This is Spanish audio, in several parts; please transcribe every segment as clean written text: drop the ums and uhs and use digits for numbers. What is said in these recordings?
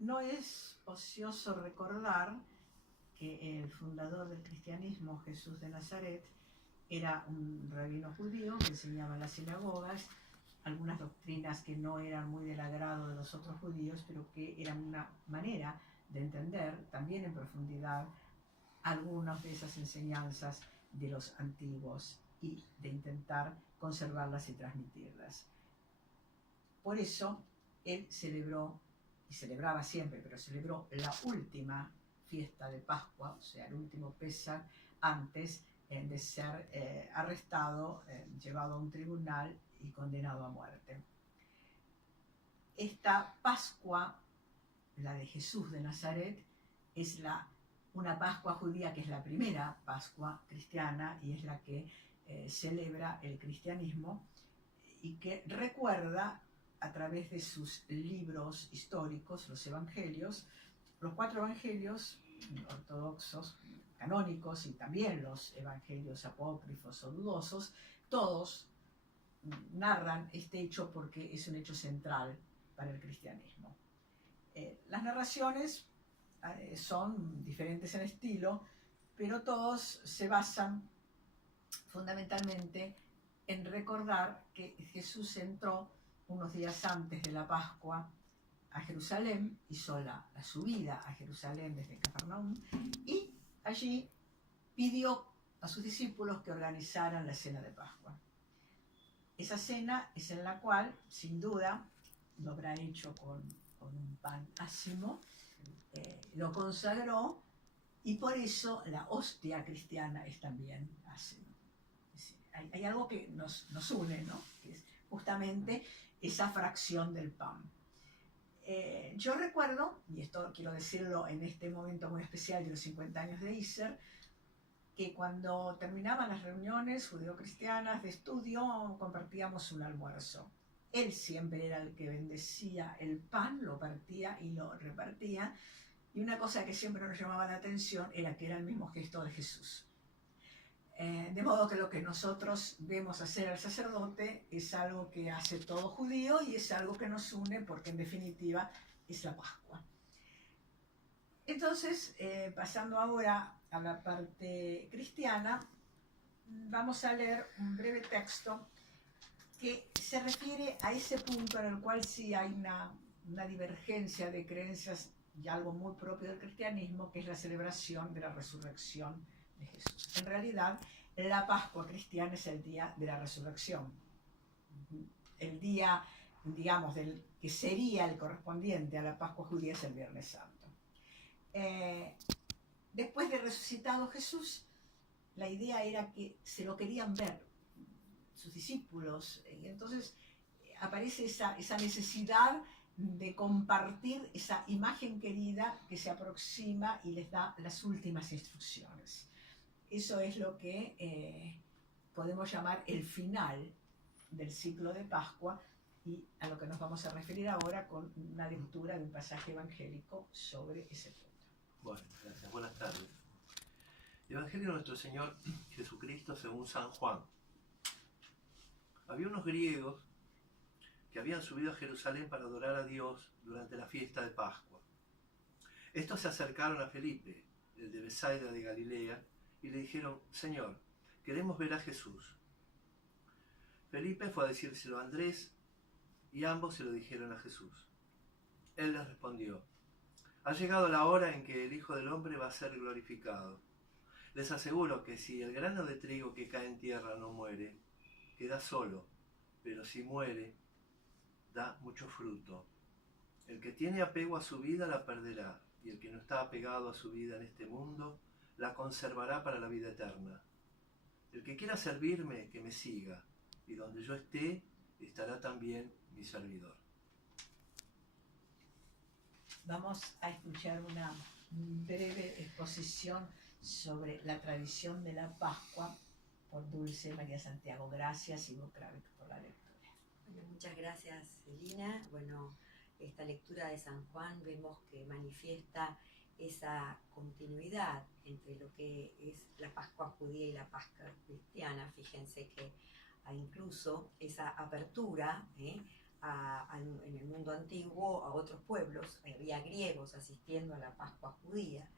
No es ocioso recordar que el fundador del cristianismo, Jesús de Nazaret, era un rabino judío que enseñaba en las sinagogas algunas doctrinas que no eran muy del agrado de los otros judíos, pero que eran una manera de entender también en profundidad algunas de esas enseñanzas de los antiguos y de intentar conservarlas y transmitirlas. Por eso él celebró, y celebraba siempre, pero celebró la última fiesta de Pascua, o sea, el último Pesaj, antes de ser arrestado, llevado a un tribunal y condenado a muerte. Esta Pascua, la de Jesús de Nazaret, es una Pascua judía que es la primera Pascua cristiana y es la que celebra el cristianismo y que recuerda a través de sus libros históricos, los evangelios, los 4 evangelios ortodoxos, canónicos, y también los evangelios apócrifos o dudosos, todos narran este hecho porque es un hecho central para el cristianismo. Las narraciones son diferentes en estilo, pero todos se basan fundamentalmente en recordar que Jesús entró unos días antes de la Pascua a Jerusalén, hizo la subida a Jerusalén desde Capernaum y allí pidió a sus discípulos que organizaran la cena de Pascua. Esa cena es en la cual, sin duda, lo habrá hecho con un pan ácimo, lo consagró, y por eso la hostia cristiana es también ácimo. Hay algo que nos une, ¿no? Que es justamente esa fracción del pan. Yo recuerdo, y esto quiero decirlo en este momento muy especial de los 50 años de ISER, que cuando terminaban las reuniones judeo-cristianas de estudio compartíamos un almuerzo. Él siempre era el que bendecía el pan, lo partía y lo repartía, y una cosa que siempre nos llamaba la atención era que era el mismo gesto de Jesús. De modo que lo que nosotros vemos hacer al sacerdote es algo que hace todo judío y es algo que nos une porque en definitiva es la Pascua. Entonces, pasando ahora a la parte cristiana, vamos a leer un breve texto que se refiere a ese punto en el cual sí hay una divergencia de creencias y algo muy propio del cristianismo, que es la celebración de la resurrección de Jesús. En realidad, la Pascua cristiana es el día de la resurrección. El día, digamos, que sería el correspondiente a la Pascua judía es el Viernes Santo. Después de resucitado Jesús, la idea era que se lo querían ver sus discípulos, y entonces aparece esa necesidad de compartir esa imagen querida que se aproxima y les da las últimas instrucciones. Eso es lo que podemos llamar el final del ciclo de Pascua, y a lo que nos vamos a referir ahora con una lectura de un pasaje evangélico sobre ese punto. Bueno, gracias. Buenas tardes. Evangelio de nuestro Señor Jesucristo según San Juan. Había unos griegos que habían subido a Jerusalén para adorar a Dios durante la fiesta de Pascua. Estos se acercaron a Felipe, el de Betsaida de Galilea, y le dijeron: Señor, queremos ver a Jesús. Felipe fue a decírselo a Andrés, y ambos se lo dijeron a Jesús. Él les respondió: ha llegado la hora en que el Hijo del Hombre va a ser glorificado. Les aseguro que si el grano de trigo que cae en tierra no muere, queda solo, pero si muere, da mucho fruto. El que tiene apego a su vida la perderá, y el que no está apegado a su vida en este mundo, la conservará para la vida eterna. El que quiera servirme, que me siga, y donde yo esté, estará también mi servidor. Vamos a escuchar una breve exposición sobre la tradición de la Pascua por Dulce María Santiago. Gracias, Ivo Kravik, por la lectura. Bueno, muchas gracias, Celina. Bueno, esta lectura de San Juan vemos que manifiesta esa continuidad entre lo que es la Pascua judía y la Pascua cristiana. Fíjense que hay incluso esa apertura en el mundo antiguo a otros pueblos, había griegos asistiendo a la Pascua judía,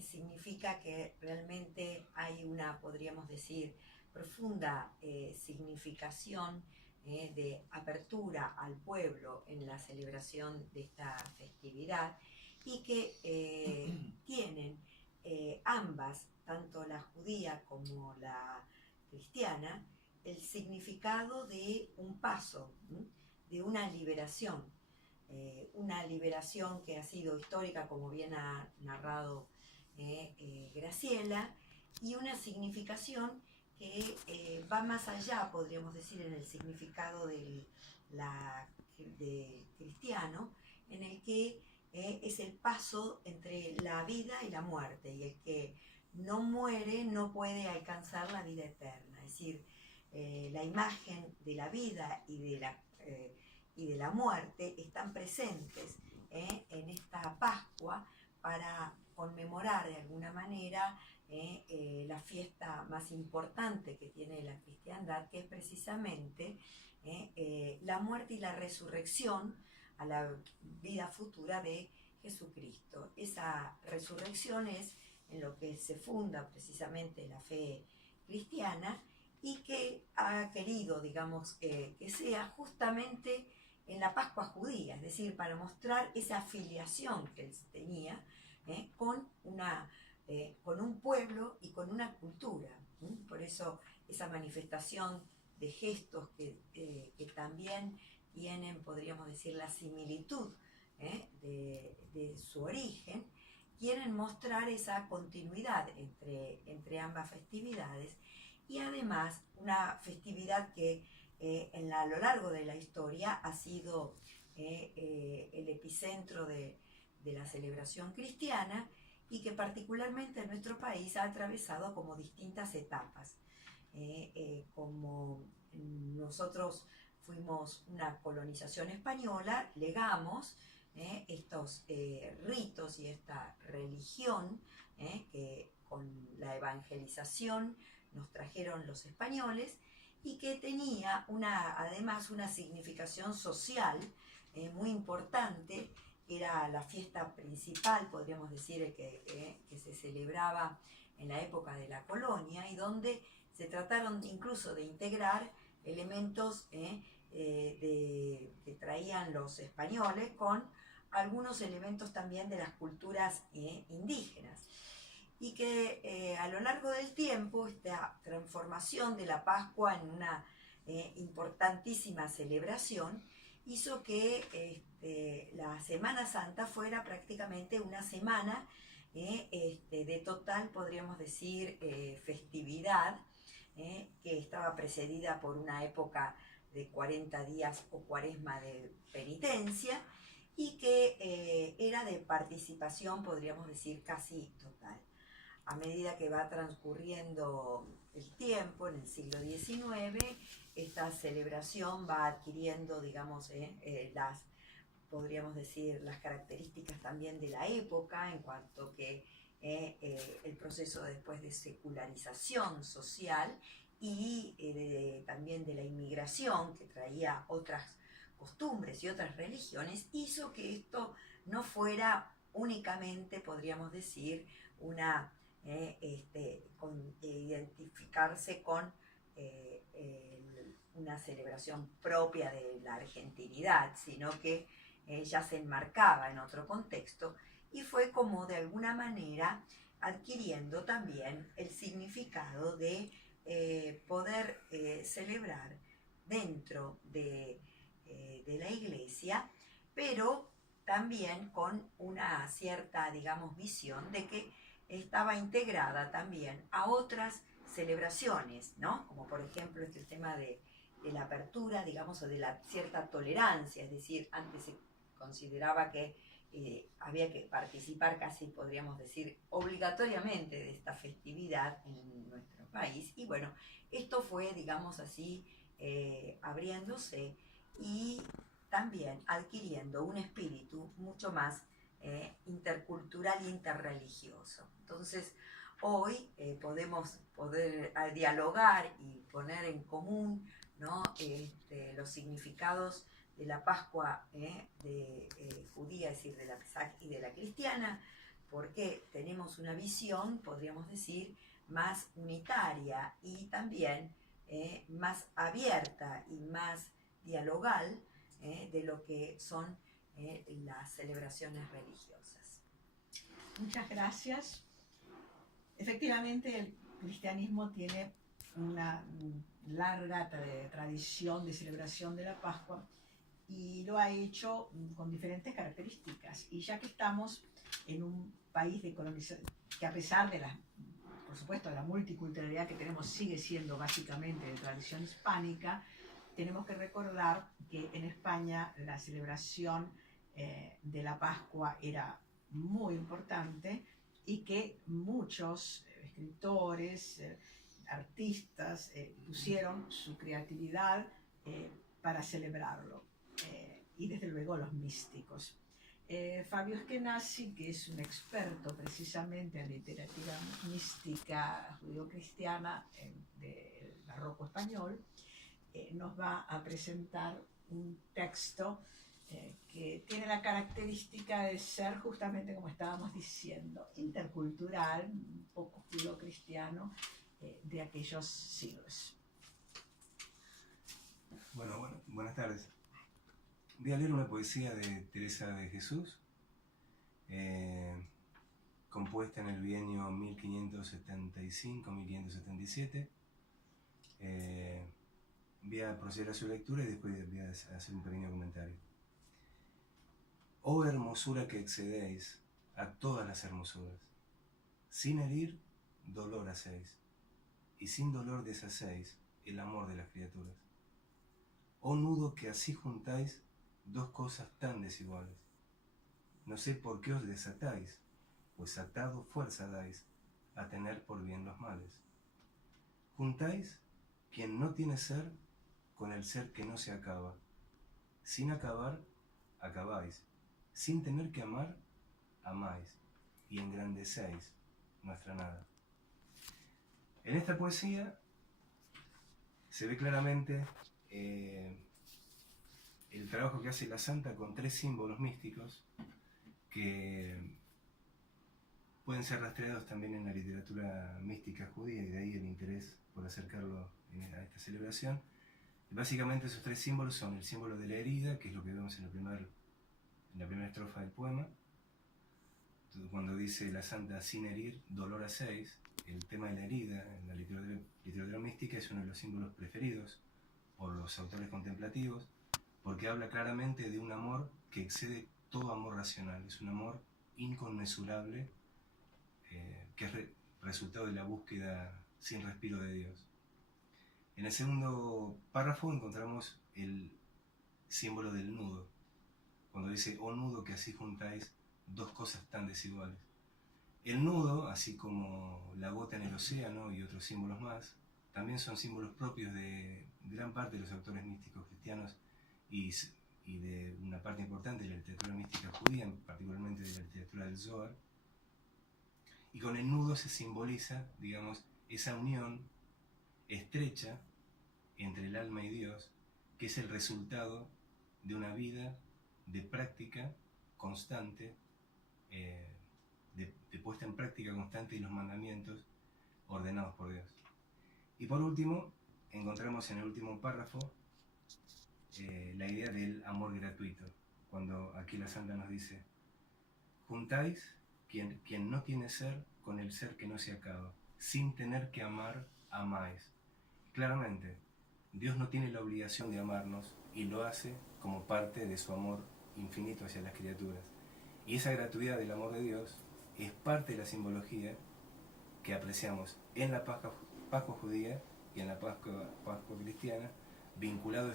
significa que realmente hay una, podríamos decir, profunda significación de apertura al pueblo en la celebración de esta festividad, y que tienen ambas, tanto la judía como la cristiana, el significado de un paso, de una liberación que ha sido histórica, como bien ha narrado Graciela, y una significación que va más allá, podríamos decir, en el significado del cristiano, en el que es el paso entre la vida y la muerte, y el que no muere no puede alcanzar la vida eterna. Es decir, la imagen de la vida y de la muerte están presentes en esta Pascua para conmemorar de alguna manera la fiesta más importante que tiene la cristiandad, que es precisamente la muerte y la resurrección a la vida futura de Jesucristo. Esa resurrección es en lo que se funda precisamente la fe cristiana, y que ha querido, digamos, que sea justamente en la Pascua judía, es decir, para mostrar esa afiliación que él tenía con un pueblo y con una cultura. Por eso esa manifestación de gestos que también tienen, podríamos decir, la similitud de su origen, quieren mostrar esa continuidad entre ambas festividades, y además una festividad que a lo largo de la historia ha sido el epicentro de la celebración cristiana, y que particularmente en nuestro país ha atravesado como distintas etapas. Como nosotros fuimos una colonización española, legamos estos ritos y esta religión que con la evangelización nos trajeron los españoles, y que tenía además una significación social muy importante. Era la fiesta principal, podríamos decir, que se celebraba en la época de la colonia, y donde se trataron incluso de integrar elementos que traían los españoles con algunos elementos también de las culturas indígenas. Y que a lo largo del tiempo esta transformación de la Pascua en una importantísima celebración hizo que la Semana Santa fuera prácticamente una semana de total, podríamos decir, festividad, que estaba precedida por una época de 40 días o cuaresma de penitencia, y que era de participación, podríamos decir, casi total. A medida que va transcurriendo el tiempo, en el siglo XIX, esta celebración va adquiriendo, digamos, podríamos decir, las características también de la época, en cuanto que el proceso después de secularización social y también de la inmigración, que traía otras costumbres y otras religiones, hizo que esto no fuera únicamente, podríamos decir, identificarse con una celebración propia de la argentinidad, sino que ya se enmarcaba en otro contexto, y fue como de alguna manera adquiriendo también el significado de poder celebrar dentro de la iglesia, pero también con una cierta, digamos, visión de que estaba integrada también a otras celebraciones, ¿no? Como por ejemplo el tema de la apertura, digamos, o de la cierta tolerancia, es decir, antes se consideraba que había que participar casi, podríamos decir, obligatoriamente de esta festividad en nuestro país, y bueno, esto fue, digamos así, abriéndose y también adquiriendo un espíritu mucho más intercultural e interreligioso. Entonces, hoy podemos dialogar y poner en común, ¿no? Los significados de la Pascua judía, es decir, de la Pesaj y de la cristiana, porque tenemos una visión, podríamos decir, más unitaria y también más abierta y más dialogal de lo que son las celebraciones religiosas. Muchas gracias. Efectivamente, el cristianismo tiene una larga tradición de celebración de la Pascua y lo ha hecho con diferentes características. Y ya que estamos en un país de colonización, que a pesar de por supuesto, la multiculturalidad que tenemos sigue siendo básicamente de tradición hispánica, tenemos que recordar que en España la celebración de la Pascua era muy importante y que muchos escritores, artistas pusieron su creatividad para celebrarlo, y desde luego los místicos. Fabio Eskenazi, que es un experto precisamente en literatura mística judío-cristiana del barroco español, nos va a presentar un texto que tiene la característica de ser, justamente como estábamos diciendo, intercultural, un poco judío-cristiano, de aquellos siglos. Buenas tardes. Voy a leer una poesía de Teresa de Jesús, compuesta en el bienio 1575-1577. Voy a proceder a su lectura y después voy a hacer un pequeño comentario. Oh hermosura que excedéis a todas las hermosuras, sin herir, dolor hacéis, y sin dolor deshacéis el amor de las criaturas. Oh nudo que así juntáis dos cosas tan desiguales. No sé por qué os desatáis, pues atado fuerza dais a tener por bien los males. Juntáis quien no tiene ser con el ser que no se acaba. Sin acabar, acabáis. Sin tener que amar, amáis. Y engrandecéis nuestra nada. En esta poesía se ve claramente el trabajo que hace la santa con tres símbolos místicos que pueden ser rastreados también en la literatura mística judía, y de ahí el interés por acercarlo a esta celebración. Básicamente esos tres símbolos son el símbolo de la herida, que es lo que vemos en la primera estrofa del poema, cuando dice la santa sin herir, dolor hacéis. El tema de la herida en la literatura mística es uno de los símbolos preferidos por los autores contemplativos, porque habla claramente de un amor que excede todo amor racional. Es un amor inconmensurable, que es resultado de la búsqueda sin respiro de Dios. En el segundo párrafo encontramos el símbolo del nudo, cuando dice, oh nudo que así juntáis dos cosas tan desiguales. El nudo, así como la gota en el océano y otros símbolos más, también son símbolos propios de gran parte de los autores místicos cristianos y de una parte importante de la literatura mística judía, particularmente de la literatura del Zohar. Y con el nudo se simboliza, digamos, esa unión estrecha entre el alma y Dios, que es el resultado de una vida de práctica constante, de puesta en práctica constante de los mandamientos ordenados por Dios. Y por último, encontramos en el último párrafo la idea del amor gratuito, cuando aquí la santa nos dice, juntáis quien no tiene ser con el ser que no se acaba, sin tener que amar, amáis. Claramente, Dios no tiene la obligación de amarnos y lo hace como parte de su amor infinito hacia las criaturas. Y esa gratuidad del amor de Dios es parte de la simbología que apreciamos en la Pascua judía y en la Pascua cristiana, vinculado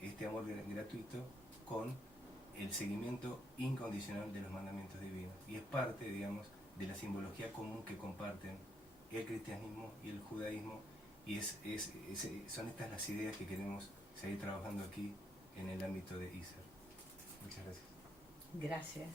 este amor gratuito con el seguimiento incondicional de los mandamientos divinos. Y es parte, digamos, de la simbología común que comparten el cristianismo y el judaísmo, y son estas las ideas que queremos seguir trabajando aquí en el ámbito de ISER. Muchas gracias. Gracias.